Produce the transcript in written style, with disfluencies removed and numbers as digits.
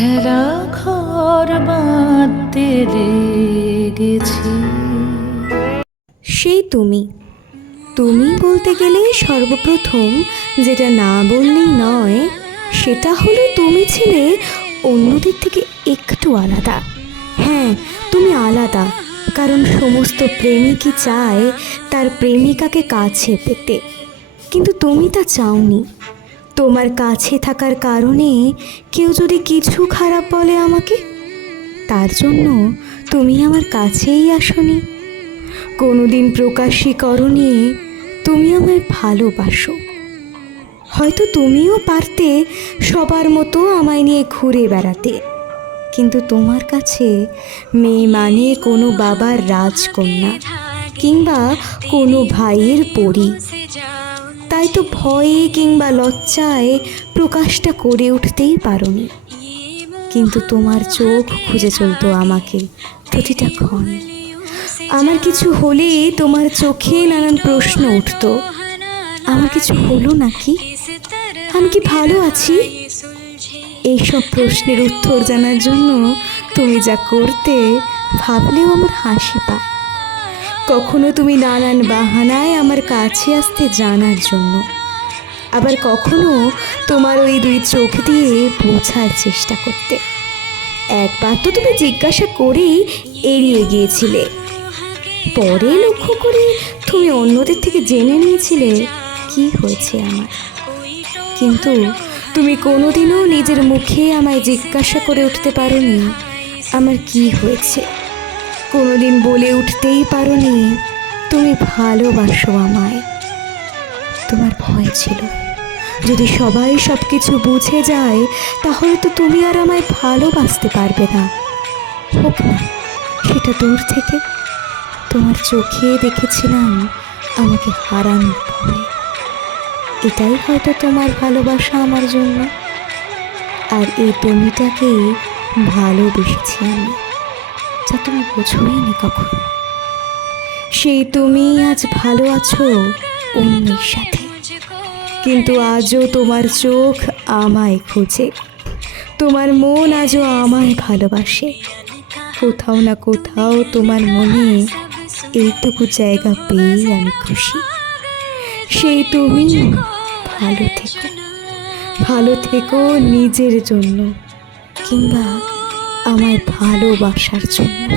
খেলা ঘর বাঁধতে লেগেছি। সেই তুমি তুমি বলতে গেলে সর্বপ্রথম যেটা না বললেই নয় সেটা হলো তুমি ছিলে অন্যদের থেকে একটু আলাদা। হ্যাঁ, তুমি আলাদা, কারণ সমস্ত প্রেমিকই চায় তার প্রেমিকাকে কাছে পেতে, কিন্তু তুমি তা চাওনি। তোমার কাছে থাকার কারণে কেউ যদি কিছু খারাপ বলে আমাকে, তার জন্য তুমি আমার কাছেই আসনি। কোনোদিন প্রকাশই করনি তুমি আমায় ভালোবাসো। হয়তো তুমিও পারতে সবার মতো আমায় নিয়ে ঘুরে বেড়াতে, কিন্তু তোমার কাছে মেয়ে মানে কোনো বাবার রাজকন্যা কিংবা কোনো ভাইয়ের পরী। তাই তো ভয়ে কিংবা লজ্জায় প্রকাশটা করে উঠতেই পারোনি। কিন্তু তোমার চোখ খুঁজে চলতো আমাকে প্রতিটা ক্ষণ। আমার কিছু হলে তোমার চোখে নানান প্রশ্ন উঠত। আমার কিছু হলো নাকি? আমি কি ভালো আছি? এইসব প্রশ্নের উত্তর জানার জন্য তুমি যা করতে ভাবলেও আমার হাসি পায়। কখনো তুমি নানান বাহানায় আমার কাছে আসতে জানার জন্য, আবার কখনো তোমার ওই দুই চোখ দিয়ে বোঝার চেষ্টা করতে। একবার তো তুমি জিজ্ঞাসা করেই এড়িয়ে গিয়েছিলে। পরে লক্ষ্য করে তুমি অন্যদের থেকে জেনে নিয়েছিলে কি হয়েছে আমার। কিন্তু তুমি কোনোদিনও নিজের মুখে আমায় জিজ্ঞাসা করে উঠতে পারোনি আমার কি হয়েছে। কোনোদিন বলে উঠতেই পারোনি তুমি ভালোবাসো আমায়। তোমার ভয় ছিল যদি সবাই সব কিছু বুঝে যায় তাহলে তো তুমি আর আমায় ভালোবাসতে পারবে না। হোক না সেটা দূর থেকে, তোমার চোখে দেখেছিলাম আমাকে হারানোর ভয়। এটাই হয়তো তোমার ভালোবাসা আমার জন্য। আর এই তুমিটাকেই ভালোবেসেছি আমি, যা তুমি বোঝোই নি কখনো। সেই তুমি আজ ভালো আছো অন্যের সাথে, কিন্তু আজও তোমার চোখ আমায় খোঁজে, তোমার মন আজও আমায় ভালোবাসে। কোথাও না কোথাও তোমার মনে এইটুকু জায়গা পেয়েই আমি খুশি। সেই তুমি ভালো থেকো, ভালো থেকো নিজের জন্য কিংবা আমার ভালোবাসার জন্য।